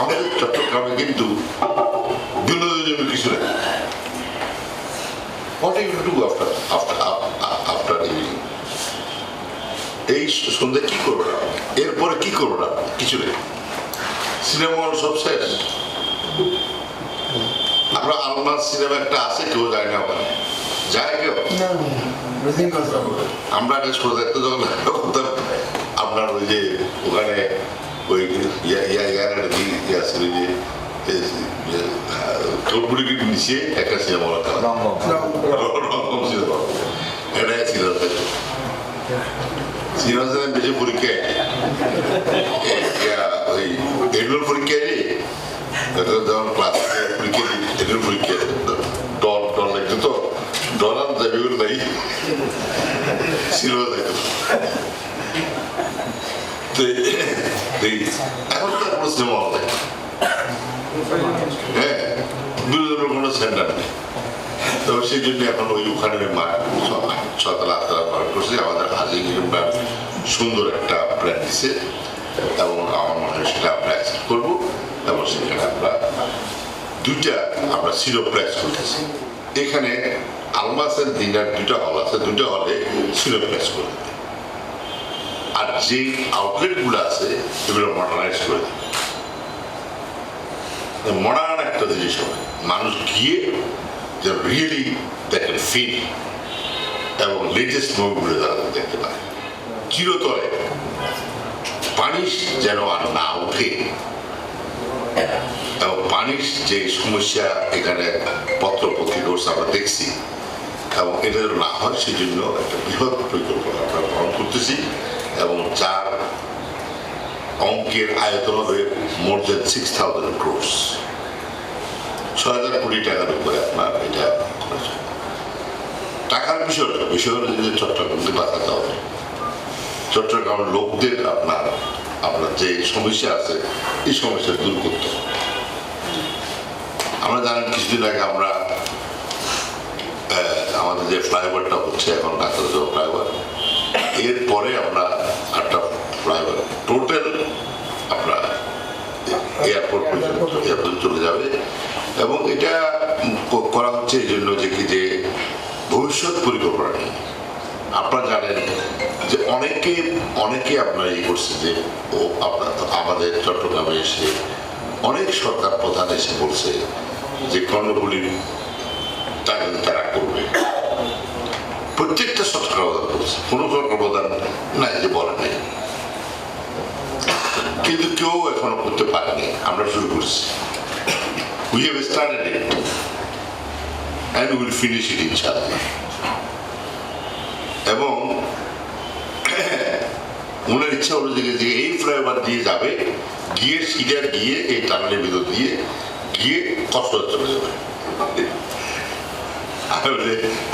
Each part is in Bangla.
আমাদের চট্টগ্রামে কিন্তু বিনোদনের জন্য কিছু নেই। What are you to do after evening? এই সন্ধ্যে কি করবো না, এরপরে কি করবো না, কিছু নেই। সিনেমা হল সব শেষ। আমরা আলমাস সিনেমা একটা আছে, কেউ যায় না, যায় কেউ? আমরা দেখতে যখন আপনার ওই যে ওখানে ওই চোরপুরিকে নিচে একটা সিনেমা হল এটাই ছিল। সিনেমা বেশি পরীক্ষায় ওই এগুলোর পরীক্ষায় যেমন ক্লাস পরীক্ষা এগুলোর পরীক্ষা ডল ডল লাগতো, তো ডলার যাবে নাই সিনেমা দেখতো। এখন তো কোনো সিনেমা হল নেই, হ্যাঁ, বিনোদনের কোনো সেন্টার নেই। তবে সেই জন্য এখন ওই ওখানে সকালে 8 পার করছে। আমাদের হাজির সুন্দর একটা প্ল্যান দিচ্ছে এবং আমার মনে হয় সেটা আমরা অ্যাকসেপ্ট করবো এবং সেখানে আমরা আমরা সিনোপ্লেক্স করতেছি। এখানে আলমাসের দিনার 2টা হল আছে, 2টা হলে সিনোপ্লেক্স করে দেবে। আর যে আউটলেট গুলো আছে এগুলো মডার্নাইজ করে দেবে। মডার্ন একটা জিনিস হবে, মানুষ গিয়ে রিয়েলি দেখেন ফিল এবং লেটেস্ট মুভিগুলো তারা দেখতে পারে। চিরতরে পানিশ যেন আর না উঠে এবং পানির যে সমস্যা এখানে পত্রপত্রিকা আমরা দেখছি এবং এটা যেন না হয় সেই জন্য একটা বৃহৎ পরিকল্পনা আমরা গ্রহণ করতেছি এবং যার অঙ্কের আয়তন হবে মোর দেন 6,000 crores, 6,000 কোটি টাকার উপরে আপনার এটা খরচ। টাকার বিষয় হলো যে চট্টগ্রামকে বাঁচাতে হবে, চট্টগ্রামের লোকদের আপনার যে সমস্যা আছে এই সমস্যা দূর করতে হবে। আমরা জানেন কিছুদিন আগে আমরা আমাদের যে ফ্লাইওভারটা হচ্ছে এখন ডাক্তার ফ্লাইওভার, এরপরে আমরা একটা ফ্লাইওভার টোটাল আপনার এয়ারপোর্ট পর্যন্ত চলে যাবে এবং এটা করা হচ্ছে এই জন্য যে কি যে ভবিষ্যৎ পরিকল্পনা নেই। আপনারা জানেন যে অনেকে আপনারা এই করছে যে আমাদের চট্টগ্রামে এসে অনেক সরকার প্রধান এসে বলছে যে কর্ণফুলীর টাকা তারা করবে। প্রত্যেকটা সরকার প্রধান করছে, কোনো সরকার প্রধান নাই যে বলে নাই, কিন্তু কেউ এখনো করতে পারেনি। আমরা শুরু করছি, we have started it and we will finish it ইনশাআল্লাহ। এবং ওনার ইচ্ছা হলো যে এই ফ্লাইওভার দিয়ে যাবে, গিয়ে সিধা গিয়ে এই টানেলের ভিতর দিয়ে গিয়ে কক্সবাজার চলে যাবে।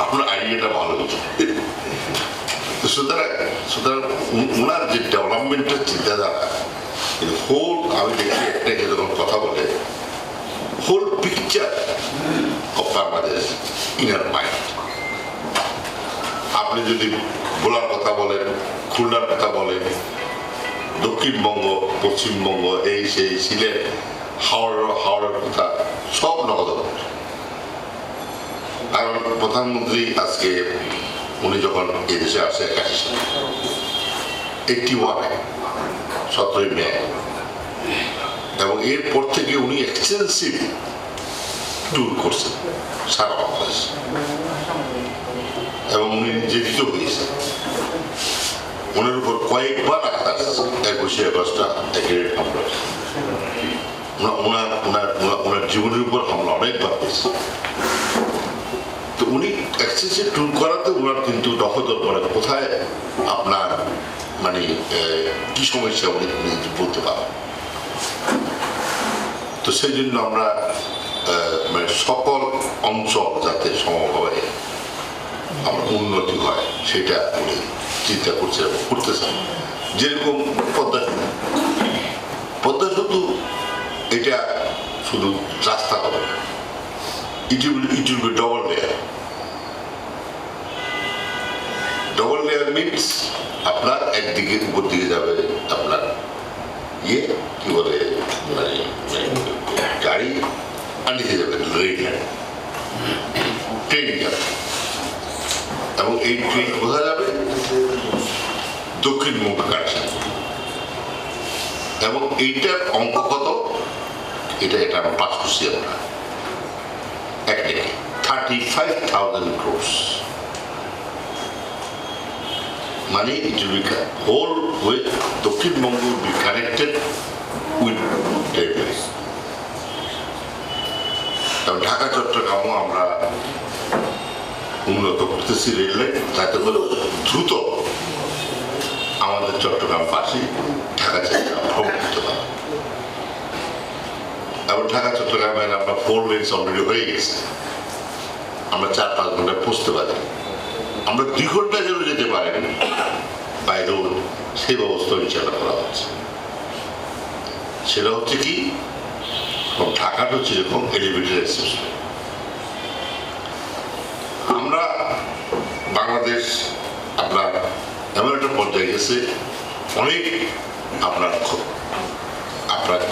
আপনার আইডিয়াটা ভালো হচ্ছে। সুতরাং ওনার যে ডেভেলপমেন্টের চিন্তাধারা হোল, আমি দেখি একটা যখন কথা বলে whole picture of Bangladesh inner mind. আপনি যদি ভোলার কথা বলেন, খুলনার কথা বলেন, দক্ষিণবঙ্গ, পশ্চিমবঙ্গ, এই সেই সিলেট, হাওড়ার কথা সব নগদ। কারণ প্রধানমন্ত্রী আজকে উনি যখন এই দেশে আসে 81-এ 17ই মে, এবং এরপর থেকে উনি এক্সটেন্সিভ ট্যুর করছেন সারা বাংলাদেশ এবং উনি নিজে দিতেও হয়েছে। ওনার উপর কয়েকবার আঘাত আসছে, 21শে আগস্টটা গ্রেনেড হামলা, ওনার জীবনের উপর হামলা অনেকবার হয়েছে। তো উনি এক্সটেন্সিভ ট্যুর করাতে ওনার কিন্তু দখদর করে কোথায় আপনার মানে কি সমস্যা উনি বলতে পারেন। তো সেই জন্য আমরা মানে সকল অঞ্চল যাতে সমভাবে আমার উন্নতি হয় সেটা উনি চিন্তা করছে এবং করতেছেন। যেরকম পদ্মা সেতু এটা শুধু রাস্তা হবে, it will be double layer. Double layer means আপনার একদিকে উপর দিকে যাবে আপনার কি বলে মানে আর নিচে যাবেন রেড লাইন, ট্রেন যাবে এবং এই ট্রেন কোথায় যাবে? দক্ষিণবঙ্গ কানেকশন। এবং এইটার অঙ্ক কত? এটা আমরা পাস করছি আমরা একটা 35,000 crores, মানে it will be whole with Dakshinbanga will be connected with railway। এবং ঢাকা চট্টগ্রামও আমরা উন্নত করতেছি রেল লাইন, যাতে করে দ্রুত আমাদের চট্টগ্রাম পাশে ঢাকা চট্টগ্রাম ভ্রমণ করতে পারে। এবং ঢাকা চট্টগ্রামের আমরা 4 lanes অলরেডি হয়ে গেছে, আমরা 4-5 ঘন্টায় পৌঁছতে পারি। আমরা 2 ঘন্টা যেন যেতে পারেন বাই রোড, সেই ব্যবস্থা ইনশাআল্লাহ করা হচ্ছে। সেটা হচ্ছে কি, ঢাকাটা হচ্ছে এরকম এলিভেটেড এক্সপ্রেস। আমরা বাংলাদেশ আপনার এমন একটা পর্যায়ে গেছে, অনেক আপনার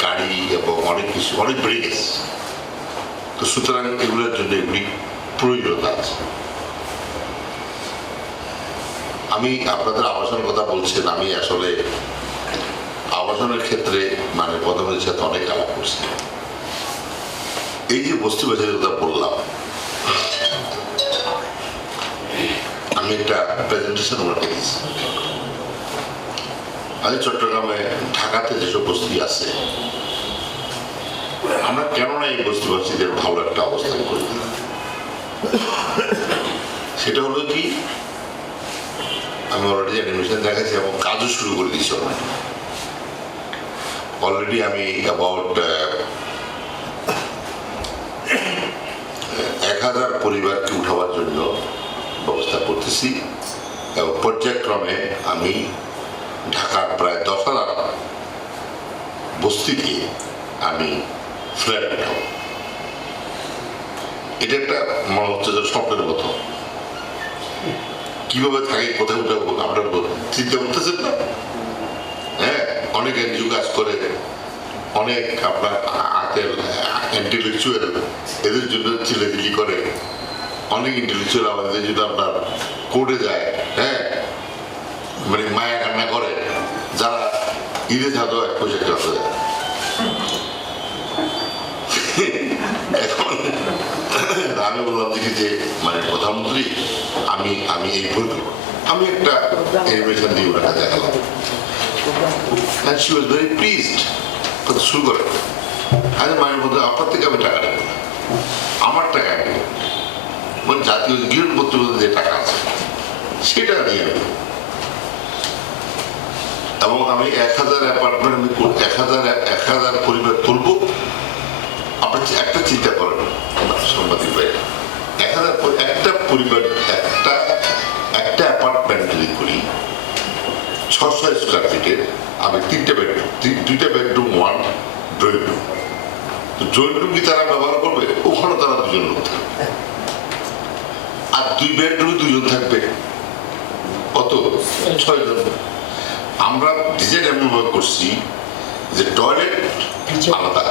গাড়ি এবং অনেক কিছু অনেক বেড়ে গেছে। তো সুতরাং এগুলোর জন্য এগুলি প্রয়োজনীয়তা আছে। আমি আপনাদের আবাসনের কথা বলছেন, আমি আসলে আবাসনের ক্ষেত্রে মানে প্রধানমন্ত্রীর সাথে অনেক আলাপ করছি। এই যে বস্তি বাজারের কথা বললাম, আমি একটা প্রেজেন্টেশন ওনাকে দিয়েছি। আমি চট্টগ্রামে ঢাকাতে যেসব বস্তি আছে, আমরা কেননা এই বস্তিবাসীদের ভালো একটা অবস্থান করি, সেটা হলো কি, আমি অলরেডি অ্যানিমেশন দেখাচ্ছি এবং কাজও শুরু করে দিচ্ছি। অলরেডি আমি অ্যাবাউট 1000 পরিবারকে উঠাবার জন্য ব্যবস্থা করতেছি এবং পর্যায়ক্রমে আমি ঢাকার প্রায় 10,000 বস্তিকে আমি ফ্ল্যাট উঠাবো। এটা একটা মনে হচ্ছে যে স্বপ্নের মতো। কিভাবে থাকে, কোথায় উঠাবো, আপনার চিন্তা করতেছেন না? হ্যাঁ, অনেক এনজিও কাজ করে, অনেক আপনার হাতের ইন্টেলেকচুয়াল এদের জন্য চিলেদিলি করে, অনেক ইন্টেলেকচুয়াল আমাদের জন্য আপনার কোর্টে যায়, হ্যাঁ, মানে মায়া কান্না করে, যারা ঈদে ছাড়ো 1 পয়সা খেতে যায়। এখন আমি বললাম দেখি যে মানে প্রধানমন্ত্রী, আমি এই ভুল করবো, আমি একটা এনিমেশন দিয়ে ওনাকে দেখালাম। And she was very pleased. কথা শুরু করে, আরে মায়ের মধ্যে আপনার থেকে আমি টাকা নেব, আমার টাকা নেব, মানে জাতীয় গৃহণ করতে যে টাকা আছে সেটা নিয়ে নেব। এবং আমি 1000 অ্যাপার্টমেন্ট, আমি 1000 পরিবার তুলবো। আপনি একটা চিন্তা করেন সাংবাদিক ভাই, 1000 একটা পরিবার, একটা অ্যাপার্টমেন্ট যদি করি 600 স্কোয়ার ফিটের, আমি 3টে বেডরুম, 2টা বেডরুম, 1 ড্রয়িং রুম। তো ড্রয়িং রুম কি তারা ব্যবহার করবে? ওখানে তারা 2 জন লোক থাকবে, আর 2 বেডরুমে 2 জন থাকবে, কত? 6 জন। আমরা ডিজাইন এমনভাবে করছি যে টয়লেট আলাদা,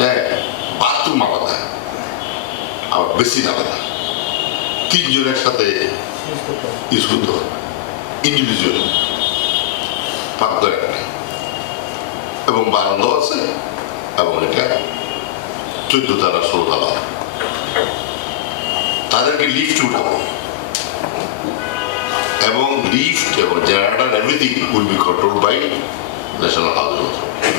হ্যাঁ, বাথরুম আলাদা, আবার বেসিন আলাদা, 3 জনের সাথে ইউজ করতে হবে, ইন্ডিভিজুয়াল পাকঘর একটা, এবং বারান্দা আছে, এবং এটা 14 তলা 16 তলা। তাদেরকে লিফট উঠাবো, এবং লিফট এবং generator everything will be controlled by national housing authority.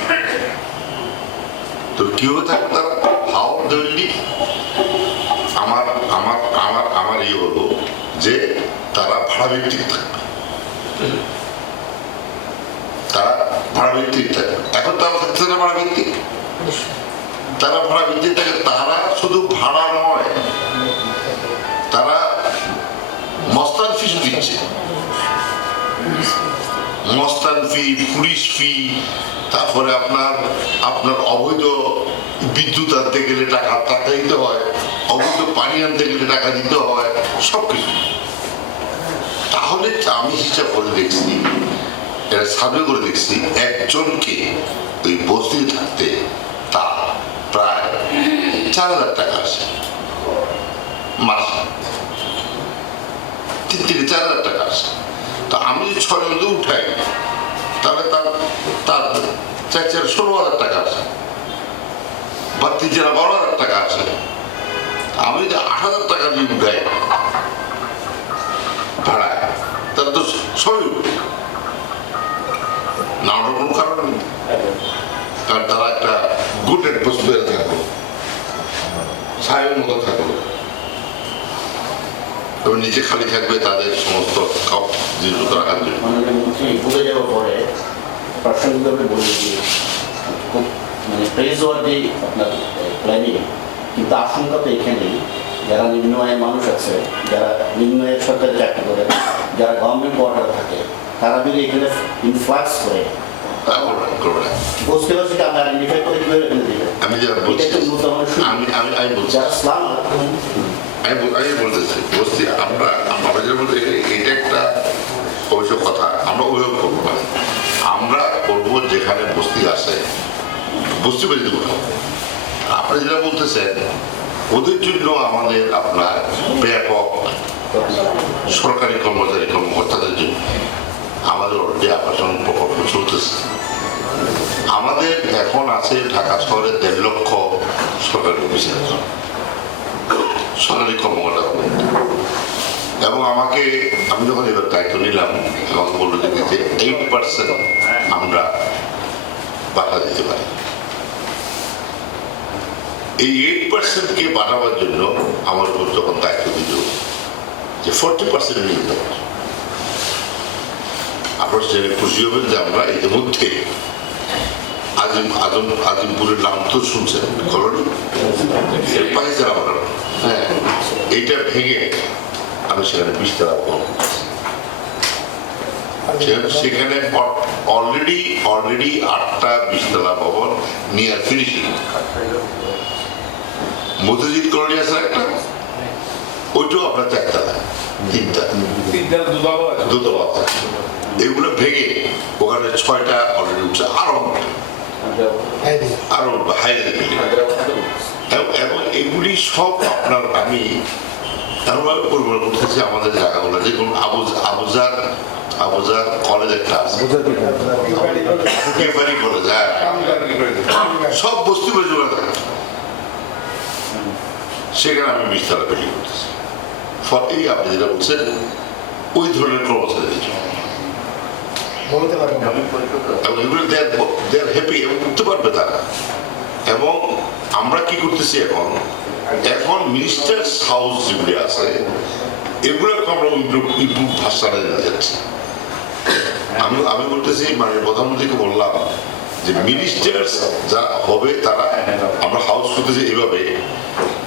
তো কিভাবে থাকবে তারা, হাউ দে উইল লিভ? আমার এই হলো যে তারা ভাড়া ভিত্তিক থাকবে, তারা ভাড়া ভিত্তিক থাকবে। এখন তারা থাকছে না ভাড়া ভিত্তিক, তারা ভাড়া ভিত্তিক থাকে। তারা শুধু ভাড়া নয়, তারা মস্তান ফি দিচ্ছে, মস্তান ফি, পুলিশ ফি, তারপরে আপনার অবৈধ বিদ্যুৎ আনতে গেলে টাকা দিতে হয়, অবৈধ পানি আনতে গেলে টাকা দিতে হয়, সবকিছু। তাহলে আমি হিসাব করে দেখছি, সার্ভে করে দেখছি, একজনকে ওই বস্তিতে থাকতে তার 4,000 টাকা আসে মাসে, 3 থেকে 4,000 টাকা আসে। তা আমি যদি 6 জন উঠাই তাহলে তার 4 16,000 টাকা আসে, বা 3 12,000 টাকা আসে। আমি যদি 8,000 টাকা দিয়ে উঠাই ভাড়ায়, তাহলে তো সবই উঠবে না, ওটার কোনো কারণ নেই। কারণ তারা একটা গুড অ্যাটমসফিয়ার থাকলো, ছায়ের মতো থাকলো, এবং নিচে খালি থাকবে তাদের সমস্ত জিনিস রাখার জন্য। ভুলে যাওয়ার পরে প্রাসঙ্গিকভাবে বলি যে খুব প্রেজ ওয়ার্দি আপনার প্ল্যানিং, কিন্তু আশঙ্কা তো এখানেই যারা নিম্ন আয়ের মানুষ আছে, যারা নিম্ন আয়ের সরকারি চাকরি করে, যারা গভর্নমেন্ট কোয়ার্টার থাকে, তারা যদি এখানে ইনফ্লাক্স করে বুঝতে পারছি আমরা আইডেন্টিফাই করে কিভাবে এখানে দিবে। আমি যারা বলছি যারা স্লাম আমি বলতেছি বলছি আমরা এটা একটা অবশ্য কথা আমরা ওইভাবে করবো না। আমরা করবো যেখানে বস্তি আছে বস্তি বেশি দেবো না। আপনি যেটা বলতেছেন ওদের জন্য আমাদের আপনার ব্যাপক সরকারি কর্মচারী কর্মকর্তাদের জন্য আমাদের অলরেডি আবাসন প্রকল্প চলতেছে। আমাদের এখন আছে ঢাকা শহরে 1.5 লক্ষ সরকারি অফিসার, সরকারি কর্মকর্তা, এবং আমি যখন এবার দায়িত্ব নিলাম আমাকে বললো যে 8% আমরা বাধা দিতে পারি। এই 8%কে বাড়াবার জন্য আমার উপর যখন দায়িত্ব দিল যে 40% নিয়ে যেতে পারে, আপনার সেটা খুশি হবেন যে আমরা ইতিমধ্যে আজিমপুরের নাম তো শুনছেন, কলোনি পাকিস্তান আমার, হ্যাঁ, এইটা ভেঙে আমি সেখানে 20 তলা ভবন, সেখানে অলরেডি 8টা 20 তলা ভবন নিয়ার ফিনিশিং। মধ্যজিৎ কলোনি আছে একটা, ওইটাও আপনার 4 তলা 3টা দোতলা আছে। এগুলো ভেঙে ওখানে 6টা অলরেডি উঠছে, আরো হাই এবং এগুলি সব আপনার আমি এমনভাবে পরিমাণ করতেছি আমাদের জায়গাগুলো, যেগুলো আবুজার কলেজ একটা আছে, কলেজ, হ্যাঁ, সব বস্তি বাড়ি জোগাড় থাকে, সেখানে আমি 20 তলা বিল্ডিং করতেছি। এই আপনি যেটা বলছেন ওই ধরনের কর্মচারীদের জন্য উঠতে পারবে তারা। এবং আমরা কি করতেছি এখন মিনিস্টার্স হাউস যেগুলি আছে এগুলোকে আমরা ইমপ্রুভ ভাষাটা নিয়ে যাচ্ছি। আমি বলতেছি মানে প্রধানমন্ত্রীকে বললাম যে মিনিস্টার্স যা হবে তারা আমরা হাউস করতেছি এইভাবে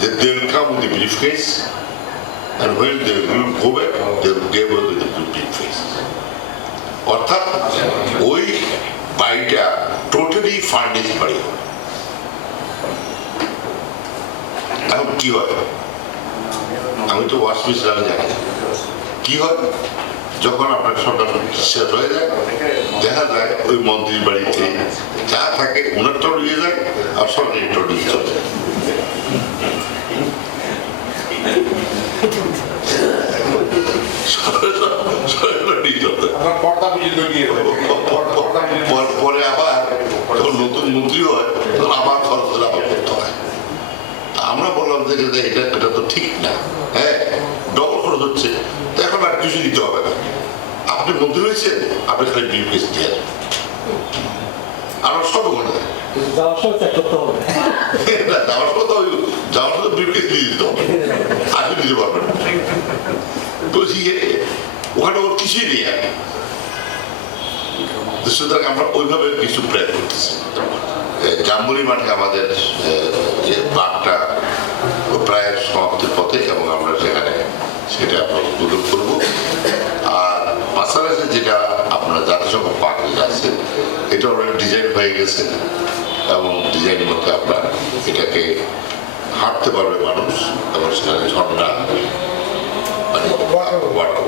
যে they will come with a briefcase and when they will go back they will give us the briefcase। অর্থাৎ ওই বাড়িটা টোটালি ফার্নিশ বাড়ি হবে। এখন কি হয়, আমি তো ওয়াশ মিশনে জানি কি হয়, যখন আপনার সরকার শেষ হয়ে যায় দেখা যায় ওই মন্ত্রীর বাড়িতে যা থাকে ওনারটাও নিয়ে যায় আর সরকারিটাও নিয়ে চলে যায়। পরে আবার যখন নতুন মন্ত্রী হয় তখন আবার খরচ আবার করতে হয়। আমরা বললাম যে এটা তো ঠিক না, হ্যাঁ, ডবল খরচ হচ্ছে, তো এখন আর কিছু দিতে হবে না, আপনি মন্ত্রী হয়েছেন আপনি খালি ব্রিফকেস দিয়ে আমার সব ওখানে যাওয়ার সময় ব্রিফকেস দিয়ে দিতে হবে, আপনি দিতে পারবেন না। তো ওখানে ওর কিছুই নেই। সুতরাং আমরা ওইভাবে কিছু প্ল্যান করতেছি। জাম্বুরি মাঠে আমাদের যে পার্কটা প্রায় সমাপ্তির পথে, এবং আমরা সেখানে সেটা আমরা উদ্বোধন করবো। আর পাশাপাশি যেটা আপনার জাতিসংঘ পার্ক আছে এটা অলরেডি ডিজাইন হয়ে গেছে, এবং ডিজাইনের মধ্যে আপনার এটাকে হাঁটতে পারবে মানুষ, এবং সেখানে ঝর্ণা মানে ওয়াটার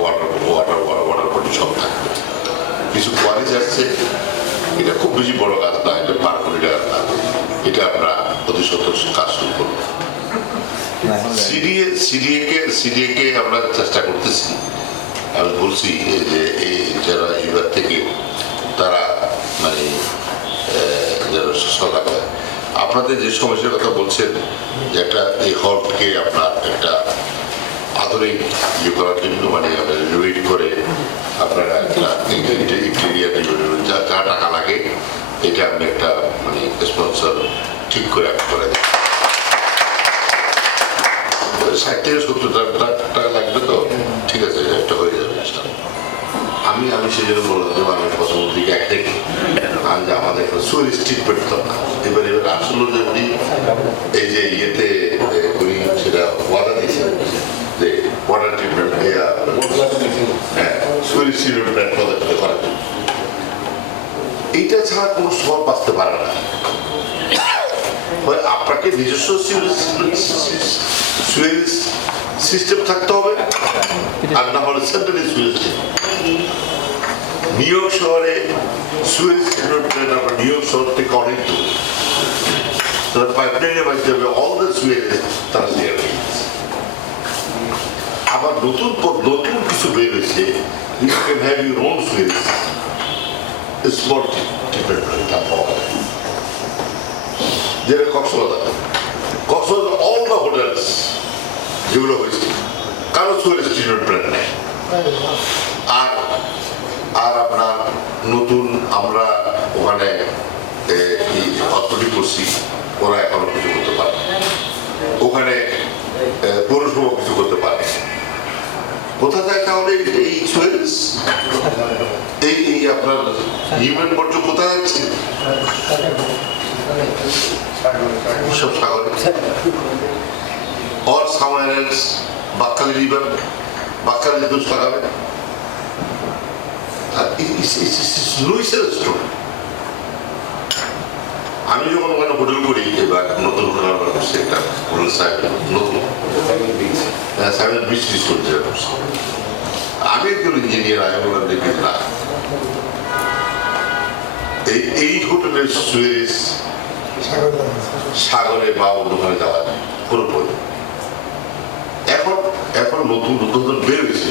বডি সব থাকবে। কিছু কোয়ারিজ আসছে, এটা খুব বেশি বড় কাজ না, এটা 5 কোটি টাকার কাজ, এটা আমরা অতি সত্তর কাজ শুরু করবো। সিডিএকে আমরা চেষ্টা করতেছি। আমি বলছি যে এই যারা এবার থেকে তারা মানে যারা সজাগ হয়। আপনাদের যে সমস্যার কথা বলছেন যে একটা এই হলকে আপনার একটা আধুনিক ইয়ে করার জন্য মানে রিনোভেট করে আপনারা একটা ইন্টেরিয়ার যা যা টাকা লাগে এটা আমি একটা মানে স্পন্সর ঠিক করে করে দিই। 60 থেকে 70 টাকা লাগবে তো ঠিক আছে, একটা হয়ে যাবে। আমি সেই জন্য বললাম যে আমি প্রথম দিকে এক থেকে আমি যে আমাদের সুইচ ট্রিটমেন্ট দরকার। এবার আসলে যদি এই যে ইয়েতে উনি সেটা ওয়াদা দিয়েছেন যে ওয়াটার ট্রিটমেন্ট হ্যাঁ সুইচ ট্রিটমেন্ট পদক্ষেপ করার জন্য, এইটা ছাড়া কোনো সব বাঁচতে পারে না। আপনাকে নিজস্ব সুইচ সিস্টেম থাকতে হবে, আর না হলে সেন্ট্রালি সুইচ। নিউ ইয়র্ক শহরে সুইচ ট্রিটমেন্ট আমরা নিউ ইয়র্ক শহর থেকে অনেক দূর, পাইপলাইনের মাধ্যমে অল দ্য সুইচ তারা শেয়ার হয়ে গেছে। আবার নতুন কিছু বের হয়েছে, you can have your own sewage small treatment তা পাওয়া যায়, যেটা কক্সবাজার অল দ্য হোটেলস যেগুলো হয়েছে কারো সুইচ ট্রিটমেন্ট নেই। আর আপনার নতুন আমরা ওখানে অর্থটি করছি, ওরা এখনো কিছু করতে পারে, ওখানে পৌরসভা কিছু করতে পারে। কোথা যায় তাহলে এই সুইচ এই আপনার হিউম্যান বর্জ্য কোথায় যাচ্ছে? সব সাগরে or somewhere else, Bakkali river, Bakkali দোষ লাগাবে। আমি যখন ওখানে হোটেল করি, এবার নতুন হোটেল করছি একটা হোটেল নতুন আমি একজন ইঞ্জিনিয়ার, আমি বললাম দেখি না এই হোটেলের সুইচ সাগরে বা অন্যখানে যাওয়া কোনো প্রয়োজন। এখন নতুন বের হয়েছে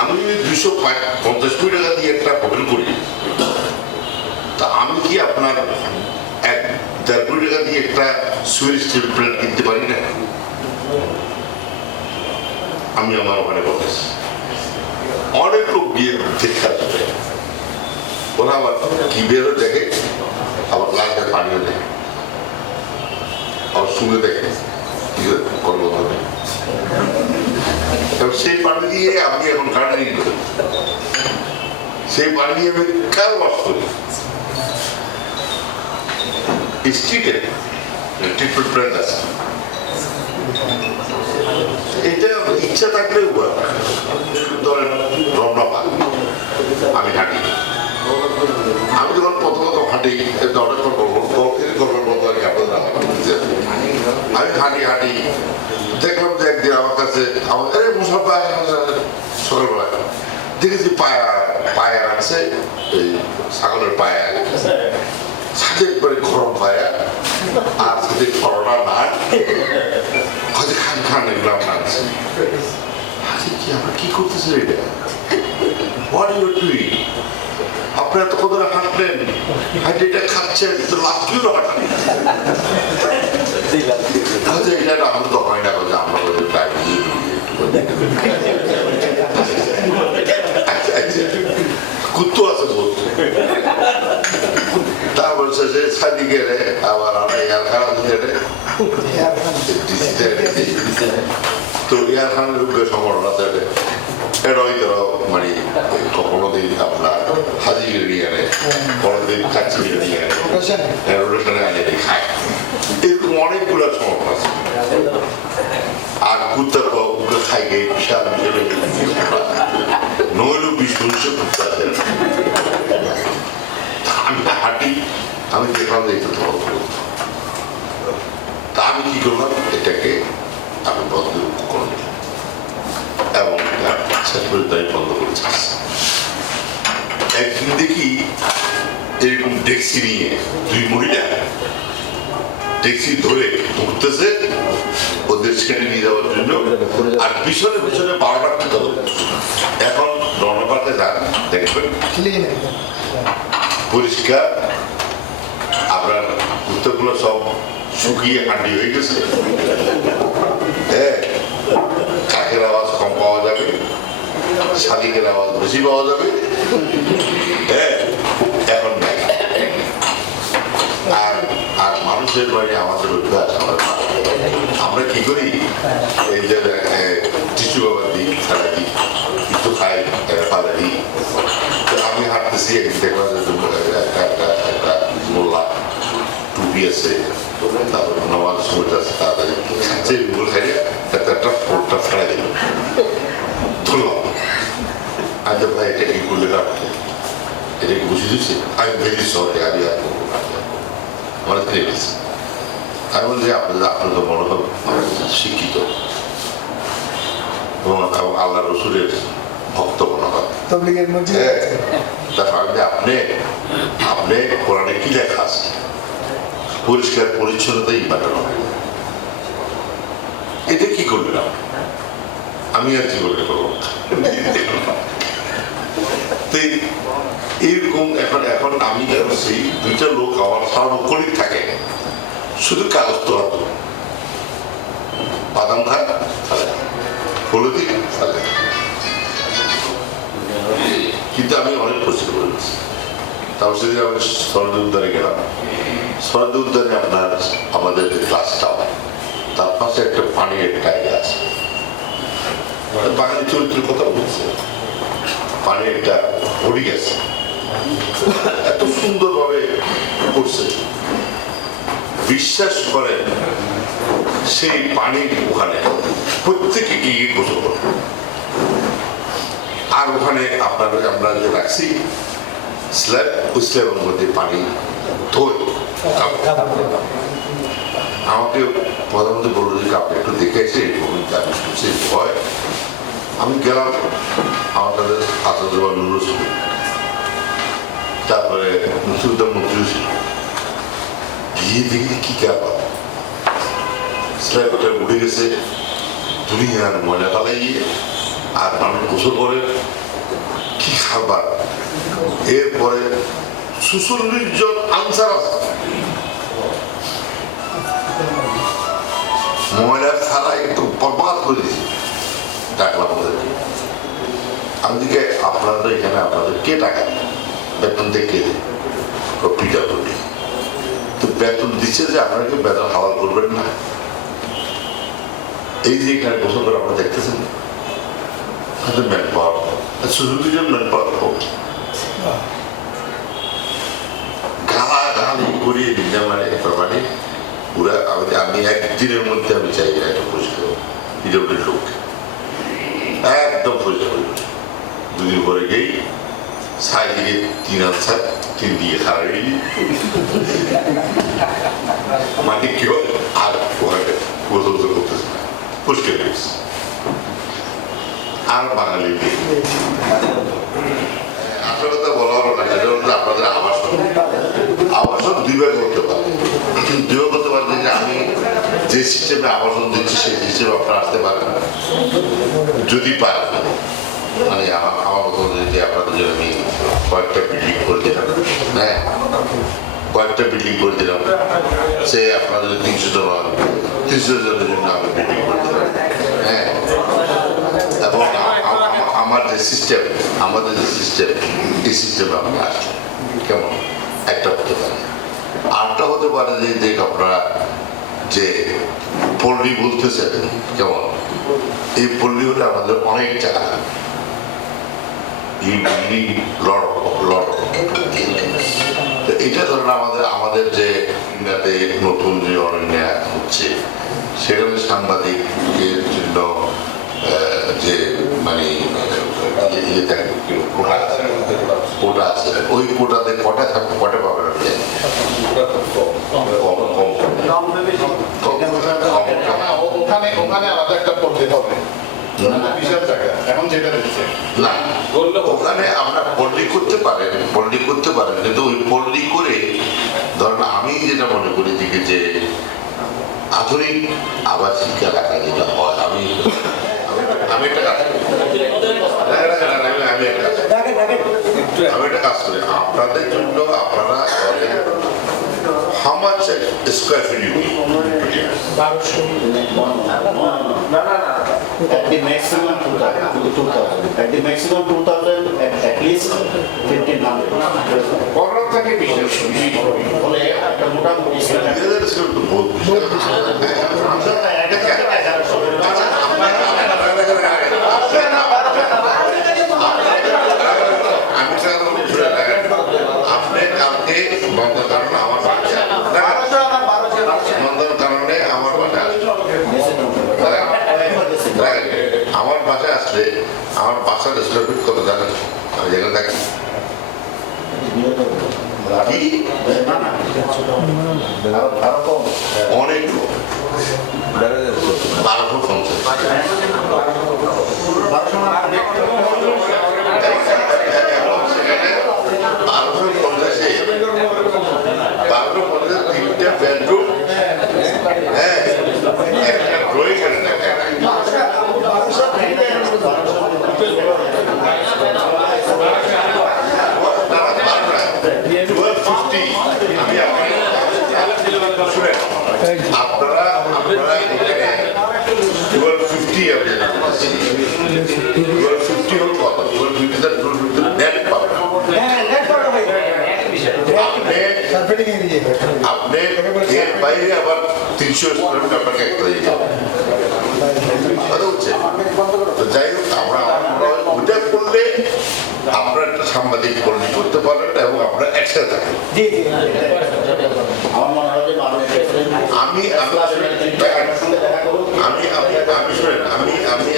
আমি যদি 250 কোটি টাকা দিয়ে একটা হোটেল করি, তা আমি কি আপনার 1-1.5 কোটি টাকা দিয়ে একটা সুইচ ট্রিটমেন্ট কিনতে পারি না? আমি আমার ওখানে বলেছি অনেক লোক গিয়ে দেখে আসবে, ওরা আবার কি বেরো দেখে, আবার লাইটে পানিও দেখে, আবার শুনে দেখে কি করবো হবে। সেই পানি দিয়ে আমি এখন গার্ডেনিং করি, সেই পানি দিয়ে আমি কার বাস করি স্ট্রিটে ট্রিটমেন্ট প্ল্যান্ট আছে। এটা ইচ্ছা থাকলেও ধরেন রমনা পাক আমি হাঁটি, আমি যখন প্রথম হাঁটি আমি হাঁটি দেখলাম যে একদিন আমার কাছে সকালবেলা দেখেছি পায়া আছে, এই ছাগলের পায়া সাথে একবারে গরম পায়া আর সাথে করোনা না হয়তো খান এগুলো আমরা আনছি। কি আমরা কি করতেছি এটা? What are you doing? আপনারা তো কত হাঁটলেন, হাঁটে এটা খাচ্ছেন, তো লাভ কি হলো হাঁটা? এটা আমরা তো হয় না, আমরা কুত্তো আছে বলছে। তা বলছে যে ছাদি গেলে আবার আমরা ইয়ার খাওয়া গেলে তো ইয়ার খানের রূপে সম্ভাবনা থাকে। এটাই ধরো মানে কখনো দিন আপনার হাজির নিয়ে আনে, কোনোদিন কাচ্চি নিয়ে আনে, রোটেশনে আনে খায়, এরকম অনেকগুলো সম্ভব আছে। আর কুত্তার কুকুর খাই গিয়ে বিশাল নইল 20-19 কুত্তা আছে। আমি হাঁটি, আমি দেখলাম যে এটা তা আমি কি করলাম, এটাকে আমি বন্ধ করে দিলাম এবং বন্ধ করেছি। একদিন দেখি এরকম ডেক্সি নিয়ে 2 মহিলা ট্যাক্সি ধরে ঘুরতেছে ওদের সেখানে নিয়ে যাওয়ার জন্য, আর পিছনে পিছনে 12টা কুত্তা দৌড়াচ্ছে। এখন রণপাতে যান, দেখবেন পরিষ্কার, আপনার কুত্তাগুলো সব শুকিয়ে হাঁটি হয়ে গেছে। হ্যাঁ, কাকের আওয়াজ কম পাওয়া যাবে, শালিকের আওয়াজ বেশি পাওয়া যাবে। হ্যাঁ, এখন নাই। আর আর মানুষের বাড়ি আমাদের অভ্যাস, আমরা কি করি, এই যে টিসু বাবা দিই, ফেলা দিই, কিছু খাই, পালা দিই। আমি হাঁটতেছি, একদিন দেখলাম একটা মোল্লা টুপি আছে, তারপর নমাজ সময়টা আছে, তাড়াতাড়ি খাচ্ছে, এগুলো খাইলে একটা ফোনটা ফেলা দিল, ধরলাম। আচ্ছা ভাই, এটা কি করলে রাখতে, এটা কি বুঝে দিচ্ছে? আমি ভেরি সরি, আমি আর করবো না, আমার ফিরে গেছি। আমি বলছি আপনার তো মনোভাব শিক্ষিত এবং আল্লাহ রসুলের ভক্ত মনোভাব। আপনি আপনি কোরআনে কি লেখা আছে? পরিষ্কার পরিচ্ছন্নতা ইমানের হবে। এটা কি করলেন আপনি? আমি আর কি করলে করবো? এইরকম এখন আমি জানছি, দুইটা লোক আমার সার্বক্ষণিক থাকে, শুধু কাগজ তোলা তো, বাদাম খায় ফেলে, হলুদি ফেলে। কিন্তু আমি অনেক পরিষ্কার করে দিচ্ছি। তারপর সেদিন আমি শরদ উদ্যানে গেলাম। শরদ উদ্যানে আপনার আমাদের যে ক্লাসটা, তার পাশে একটা পানির টাইল আছে, বাঙালি চরিত্রের কথা বলছে, পানির একটা হরিণ আছে, এত সুন্দরভাবে করছে। বিশ্বাস করেন, সেই পানির ওখানে প্রত্যেকে গিয়ে গোসল করে। আর ওখানে আপনার আমরা যে রাখছি স্ল্যাব, ওই স্ল্যাবের মধ্যে পানি ধোয়। আমাকে প্রধানমন্ত্রী বললো যে আপনি একটু দেখে এসে ভয়। আমি গেলাম, আমার কাছে আসাদুজ্জামান নুরুল ছিল, তারপরে মুক্তিযোদ্ধা মন্ত্রী ছিল। গিয়ে দেখি কি ব্যাপার, স্ল্যাবটা উঠে গেছে, দুনিয়ার ময়লা পালাইয়ে, আর মানুষ গোসল করে। কি খাবার! এরপরে ৪৬ জন আনসার আছে, ময়লার ছাড়া একটু বরবাদ করে দিয়েছে। ডাকলাম ওদেরকে, আমি দিকে আপনাদের এখানে আপনাদের কে টাকা বেতন দিয়ে কে দেয়? পিঠা করবে তো বেতন দিচ্ছে যে আপনারা কেউ বেতন হাওয়াল করবেন না। এই যে এখানে গোসল করে আপনারা দেখতেছেন, ম্যান পাওয়ার ৬৬ জন ম্যান পাওয়ার হোক, গালাগালি করিয়ে দিন। মানে মানে পুরা আমি একদিনের মধ্যে আমি চাই একটা পরিষ্কার পিডব্লিউডির লোক একদম পরিষ্কার। দুদিন পরে গেই সাইডে ৩ আনসার ৩ দিয়ে খারাপ মানে কেউ আর ওখানে গোসল করতেছে না, পরিষ্কার হয়েছে। আর বাঙালি আসল কথা বলা হলো না, সেটা হচ্ছে আপনাদের আবাসন। আবাসন দুইভাবে করতে পারে, দুইভাবে করতে পারে যে আমি যে সিস্টেমে আবাসন দিচ্ছি সেই সিস্টেমে আপনারা আসতে পারেন যদি পারেন। মানে আমার কথা যে আপনাদের জন্য আমি কয়েকটা বিল্ডিং করে দিলাম, হ্যাঁ কয়েকটা বিল্ডিং করে দিলাম, সে আপনাদের ৩০০ জন ৩০০ জনের জন্য আমি বিল্ডিং করে দিলাম। হ্যাঁ, এবং আমার যে সিস্টেম, আমাদের যে সিস্টেম, এই সিস্টেমে আমরা আসি কেমন একটা হতে পারে। আরটা হতে পারে যে দেখ আপনারা যে পল্লী বলতেছেন কেমন, এই পল্লী হলে আমাদের অনেক টাকা, এই বিল্ডিং লড় এটা ধরেন আমাদের যে ইন্ডিয়াতে নতুন যে অরণ্য হচ্ছে, সেখানে সাংবাদিকের জন্য যে মানে কোটা আছে, ওই কোটাতে কটা থাকবে, কটা পাবেন আপনি? ওখানে আলাদা একটা পড়তে হবে, বিশাল জায়গা এখন যেটা দিচ্ছে না, ওখানে আমরা পল্লী করতে পারেন, কিন্তু ওই পল্লী করে ধরেন আমি যেটা মনে করি যে আধুনিক আবাসিক এলাকা যেটা হয় আমি আমি একটা কাজ করি। আমি একটা কাজ করি আপনাদের জন্য আপনারা how much square feet you need? At the maximum 2,000. At the maximum 2,000, at least 1,500. Corona থেকে বিশেষ বলে একটা মোটামুটি Either is good to both. আমি আপনি কালকে বন্ধের কারণে আমার বাচ্চা বন্ধের কারণে আমার বাচ্চা আমার বাসায় আসলে আমার বাসার স্কোয়ার ফিট কত জানেন আমি যেখানে থাকি কি অনেক লোক 1250 তিনটা বেডরুম হ্যাঁ একটা ড্রয়িং আপনারা আপনারা এখানে 1250 আপনি 1250 হল কত 1250 নেট পাবেন আপনি এর বাইরে আবার 300 স্কোয়ার ফিট আপনাকে একটা দিতে হবে কথা হচ্ছে তো যাই হোক আমরা ওইটা করলে আপনারা একটা সাংবাদিক কর্মী করতে পারেন এবং আপনারা একসাথে থাকেন আমার মনে হয় যে মাননীয় প্রেসিডেন্ট আমি আমি আমি আমি শুনেন আমি আমি